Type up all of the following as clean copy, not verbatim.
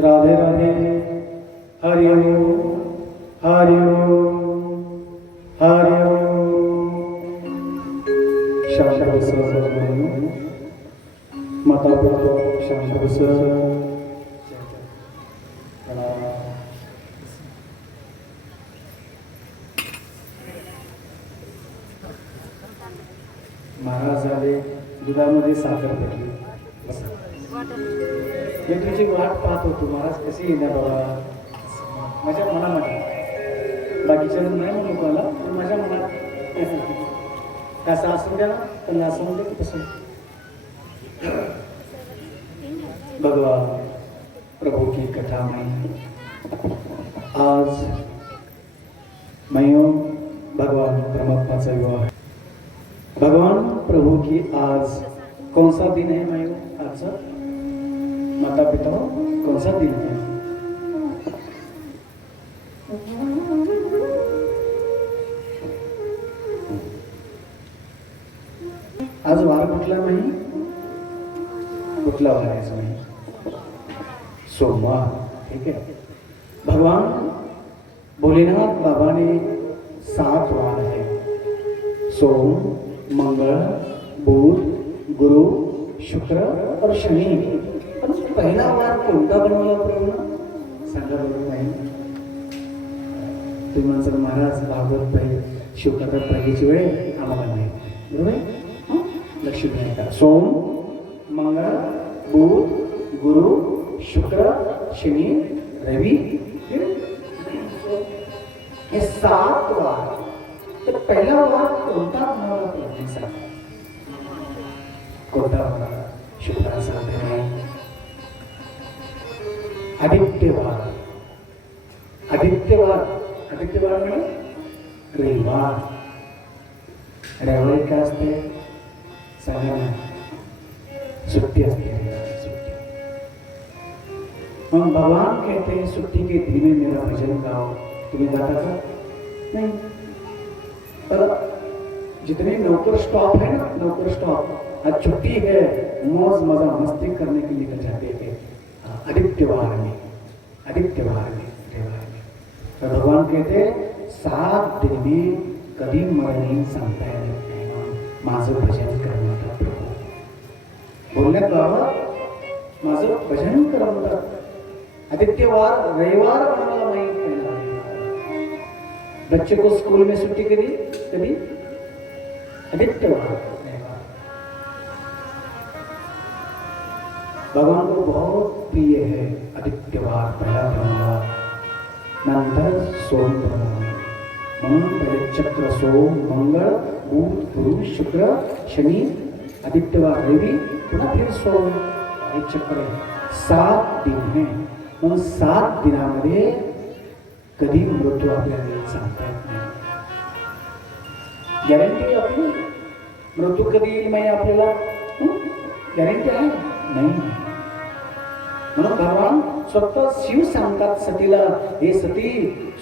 राधे राधे हरि ओम हरि ओम हरि ओम। शांत बस माता पिता शांत बस। महाराज झाले दुधामध्ये साखर पडली। मी तुझी वाट पाहत होतो महाराज कशी येणार बाबा माझ्या मनामध्ये बाकीच्या नाही म्हणू कोणाला पण माझ्या मनात कसं असून द्या ना पण असं म्हणजे तसं भगवान प्रभु की कथा में आज मैं भगवान परमात्मा विवाह है। भगवान प्रभु की आज कौन सा दिन है मैं आज माता पिता कौन सा दिन है? आज वार कुठला नाही कुठला वार आहे नाही सोमवार। ठीक है। भगवान भोलेनाथ बाबा ने 7 वार है सोम मंगल बुध गुरु शुक्र और शनि। पहला वार कोणता बनवला प्रभू सांगा बरोबर नाही तुम्ही म्हणता महाराज भागवत पहिले शुक्र पहिलीची वेळ आम्हाला नाही बरोबर लक्ष द्या। सोम मंगळ बुध गुरु शुक्र शनि रवि हे 7 वार। तर पहिला वार कोणता बनवला प्रभू सांगा कोणता बनवला शुक्राचा नाही आदित्यवार। आदित्यवार आदित्यवार म्हणजे रविवार। रविवारी काय असते सगळ्यांना छुट्टी असते छुट्टी। मग भगवान कहते हैं छुट्टी के दिन में मेरा भजन गाओ। तुम्हें गाता था नहीं पर जितने नौकर स्टॉप है ना नौकर स्टॉप आज छुट्टी है मौज मजा मस्ती करने के लिए निकल जाते थे आदित्यवार में रविवार में। तो भगवान कहते 7 दिन में कधी मला नाही सांगता येत नाही माझं भजन कर म्हणतात प्रभू बोलण्यात बाबा माझं भजन कर म्हणतात। आदित्यवार रविवार मला माहित नाही। बच्चे को स्कूल में छुट्टी करी कभी आदित्यवार। भगवान को बहुत प्रिय है आदित्यवार पहिला बनवला, नंतर सोम बनवला. म्हणून पहिले चक्र सोम, मंगळ, बुध, गुरु, शुक्र, शनी, आदित्यवार, रवि, पुन्हा फिर सोम. हे चक्र 7 दिन आहे. म्हणून 7 दिनामध्ये कधी मृत्यू आपल्याला सांगता येत नाही. गॅरंटी आपली मृत्यू कधी येईल माहिती आपल्याला गॅरंटी आहे नाही. म्हणून भगवान स्वतः शिव सांगतात सतीला, हे सती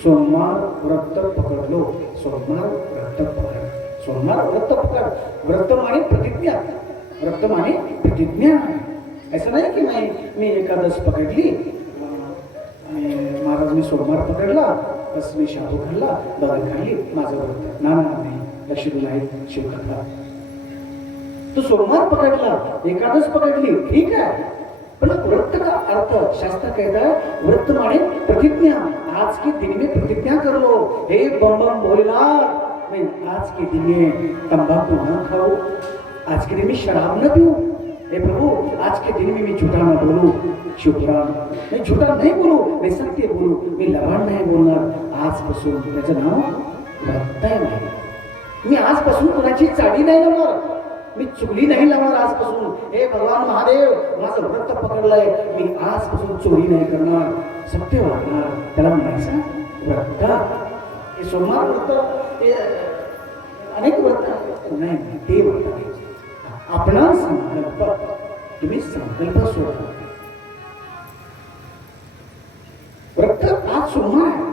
सोमवार व्रत पकडलो, सोमवार व्रत पकड, सोमवार व्रत पकड. व्रत माने प्रतिज्ञा, व्रत माने प्रतिज्ञा. असं नाही की नाही मी एकादश पकडली महाराज, मी सोमवार पकडला बस मी शाबू खाल्ला, दवाई खाल्ली, माझं व्रत ना नाही. लक्ष नाही शिव खाल्ला, तू सोमवार पकडला, एकादश पकडली, ठीक आहे, पण व्रत का अर्थ शास्त्र कहता है व्रत माने प्रतिज्ञा. आज के दिन में प्रतिज्ञा कर लो, हे बम बम भोलेनाथ मैं आज के दिन में तंबाकू न खाऊं, आज के दिन में शराब न पीऊं, हे प्रभु आज के दिन में मैं झूठा न बोलूं, शिवपुराण मैं झूठा नहीं बोलू, मैं सत्य बोलू, मी लबाड नाही बोलणार. आजपासून त्याचं नाव व्रत आहे. मी आजपासून कोणाची चाडी नाही लावणार, मी चुगली नाही लावणार आजपासून. हे भगवान महादेव माझं व्रत पकडलंय, मी आजपासून चोरी नाही करणार, सत्य वागणार. त्याला म्हणायचं व्रत. हे सोमवार व्रत, हे अनेक व्रत नाही, ते व्रत आहे. आपला संकल्प, तुम्ही संकल्प सोडा. व्रत आज सोमवार आहे,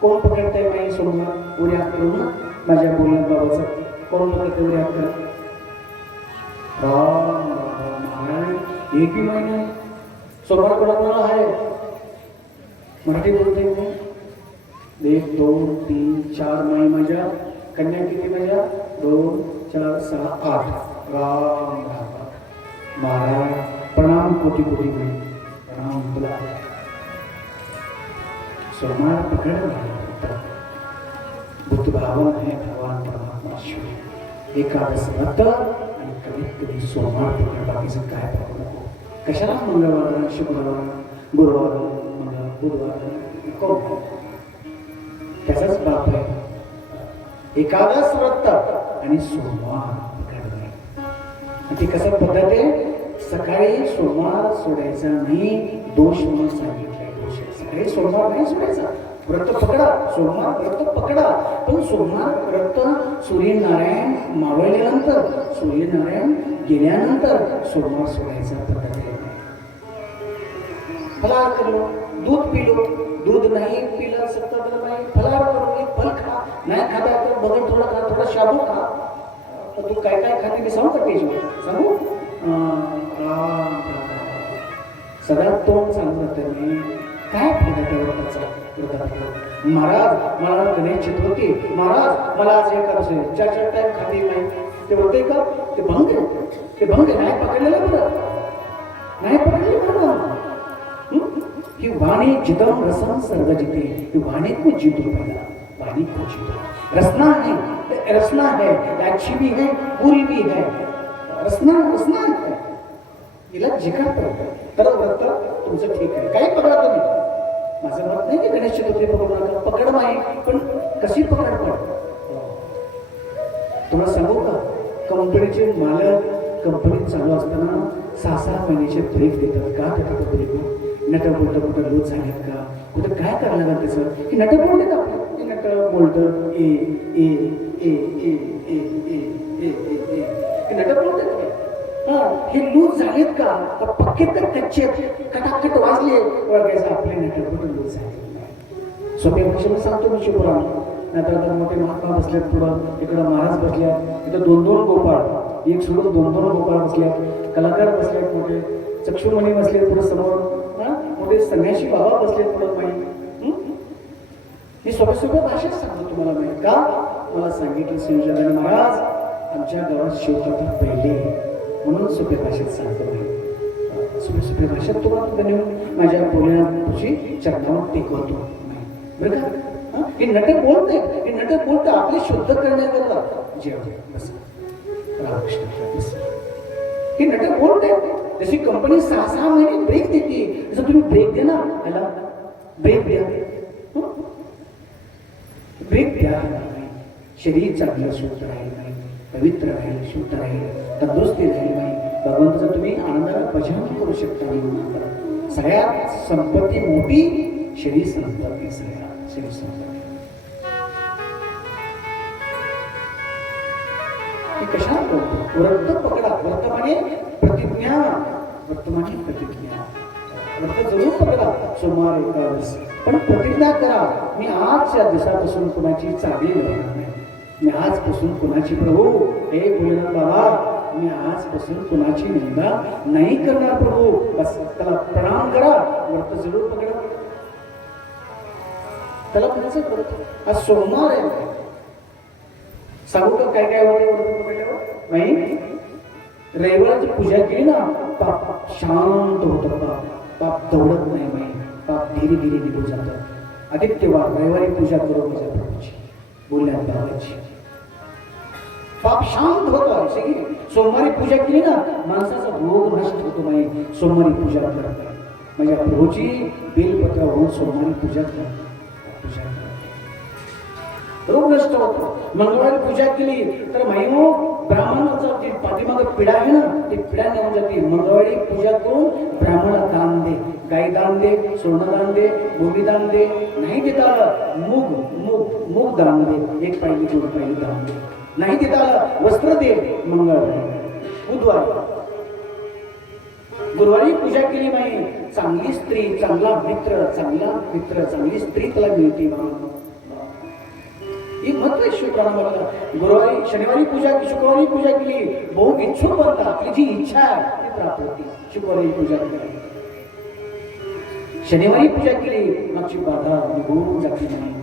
कोण पकडताय माई सोमवार? उद्या करू ना माझ्या बोलण्यात बाबाचं, कोण पकडते उद्या कर? एक ही महिना सोमवार कोणाकोणाला आहे? मराठी बोलते मी. 1 2 3 4 माई माझ्या, कन्या किती माझ्या? 2 4 6 8. राम राम महाराज प्रणाम, कोटी कोटी प्रणाम तुला. सोमवार पकड बुद्ध भावन है भगवान परमात्मा शिव. एकादश व्रत आणि कधीत कधी सोमवार पकड, बाकीचं काय पकडू नको. कशाला मंगळवार, शुक्रवार, गुरुवार, मंगळ, बुधवार कोण? त्याचाच बाप आहे. एकादश व्रत आणि सोमवार पकडणे. ती कसं पद्धत आहे? सकाळी सोमवार सोडायचा नाही, दोष म्हणून सांगितलंय. दोष सकाळी सोमवार नाही सोडायचा. व्रत पकडा, सोमवार व्रत पकडा, पण सोमवार व्रत सूर्यनारायण मावळल्यानंतर, सूर्यनारायण गेल्यानंतर सोमवार सोडायचा पद्धत आहे. फलाहार करो, दूध पिलो, दूध नाही पिलं सत्तर नाही, फलाहार करो, एक फल खा, नाही खाता तर बघत थोडा खा, थोडा शाबू खा. तर तू काय काय खाते मी सांगू का? टेस्ट सांगू? सदा तोंड सांगत मी काय फायदा त्या व्रताचा? महाराज मला गणेश चतुर्थी, महाराज मला आज एकादश आहे, 4 टाइम खाते नाही, ते होते का? ते भंग आहे, ते भंग आहे. नाही पकडलेलं बरं, नाही पकडलेलं बरं. कि वाणी जितम रसम सर्व जिते, कि वाणी को जीतो, पहिला वाणी को जीतो. रसना है, रसना है, अच्छी भी है, बुरी भी है. रसना रसना है, हिला जिका तर व्रत तुमचं ठीक आहे. काही पकडा तुम्ही, माझं मत नाही की गणेश चतुर्थी पकडू नका, पकड नाही, पण कशी पकड पड. तुम्हाला सांगू का? कंपनीचे मालक कंपनी चालू असताना 6-6 महिन्याचे ब्रेक देतात. का देतात ब्रेक? नट बोलतं कुठं लूज झालेत का, कुठं काय करायला लागलं त्याचं, की नट बोलते का आपलं, नट बोलतं ए ए ए ए ए ए ए ए ए नट बोलतात का? हे लूज झालेत का पक्के तर कच्चे कटाकट वाजले ओळखायचं आपले नट कुठं लूज झाले. सोप्या भाषेमध्ये सांगतो मी शिवपुराण. नाहीतर आता मोठे महात्मा बसल्यात पुढं, इकडं महाराज बसल्या, इथं 2-2 गोपाळ, एक सोडून 2-2 गोपाळ बसल्यात, कलाकार बसल्यात, मोठे चक्षुमणी बसले पुढे समोर, मोठे संन्यासी बाबा बसले पुढं माहीत. मी सोप्या भाषेत सांगतो तुम्हाला माहीत का? मला सांगितलं संयोजकांनी, महाराज आमच्या गावात शिवकथा पहिले, म्हणून सोप्या भाषेत सांगतो मी. सोप्या भाषेत तुम्हाला धन्यवाद. माझ्या बोलण्याची चरणावर टेकवतो बरं का? हे नाटक बोलते, हे नाटक बोलतं आपले शुद्ध करण्याकरता. जेव्हा बस रामकृष्ण, हे नाटक बोलते जशी कंपनी 6-6 महिने ब्रेक देते, जसं तुम्ही ब्रेक द्या ना, याला ब्रेक द्या, ब्रेक द्या. शरीर चांगलं शुद्ध राहील नाही, पवित्र राहील, शुद्ध राहील, तंदुरुस्ती राहील नाही, भगवंताचं तुम्ही आनंदाला भजन करू शकता नाही. सगळ्यात संपत्ती मोठी शरीर संपत्ती, सगळ्यात शरीर संपत्ती. कशा करतो? व्रत पकडा, वर्तमाने प्रतिज्ञा, वर्तमाने प्रतिज्ञा, व्रत जरूर पकडा, सोमवार एकादशी, पण प्रतिज्ञा करा, मी आजच्या दिवसापासून कुणाची चाली लावणार नाही. मी आजपासून कुणाची, प्रभू हे भोलेनाथ बाबा, मी आजपासून कुणाची निंदा नाही करणार प्रभू. बस त्याला प्रणाम करा, व्रत जरूर पकडा. त्याला कुणाचं करतो? आज सोमवार आहे, सांगू का काय काय होते व्रत पकडल्यावर? नाही, रविवारची पूजा केली ना, पाप शांत होतं, पाप दौडत नाही, माई पाप धीरे धीरे निघून जातात. आदित्यवार रविवारी पूजा करू माझ्या प्रभूची, बोलण्यात बाबाची, पाप शांत होतं. सोमवारी पूजा केली ना, माणसाचा भोग नष्ट होतो. माई सोमवारी पूजा करतात माझ्या प्रभूची, बेलपत्र होऊन सोमवारी पूजा करतात, पूजा करतात, रोग नष्ट होतो. मंगळवारी पूजा केली तर माईनो ब्राह्मणाचा जे पाठीमागे पिढा आहे ना, ती पिढा निघून जाते. मंगळवारी पूजा करून ब्राह्मणाला दान दे, गाई दान दे, सोनं दान दे, बोली दान दे, नाही देता आलं मूग मूग मूग दान दे, 1 पायली 2 पायली दान दे, नाही देता आलं वस्त्र दे. मंगळवारी, बुधवारी, गुरुवारी पूजा केली नाही, चांगली स्त्री, चांगला मित्र, चांगला मित्र, चांगली स्त्री त्याला मिळते. ही महत्व शुक्रवार. गुरुवारी, शनिवारी पूजा केली, शुक्रवारी पूजा केली, बहु इच्छुक बनता, आपली जी इच्छा आहे ती प्राप्त होती. शुक्रवारी पूजा केली, शनिवारी पूजा केली, मागची बाधा निघून जाते नाही,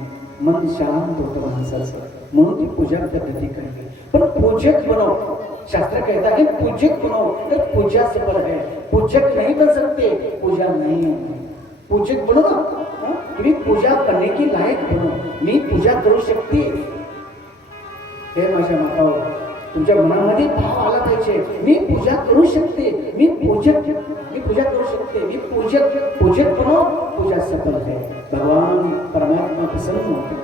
मन शांत होतं माणसाचं, म्हणून ती पूजा पद्धती करते. पण पूजक बनव, शास्त्र कहता है पूजक बनो, तर पूजा सफल है. पूजक नहीं बन सकते, पूजा नहीं है. पूजक बनो ना, तुम्ही पूजा करने की लायक बनो. मी पूजा करू शकते, हे माझ्या मातावर तुमच्या मनामध्ये भाव आला पाहिजे. मी पूजा करू शकते, मी पूजा करू शकते, मी पूजक बनो, पूजा सफल है. भगवान परमात्मा प्रसन्न होते.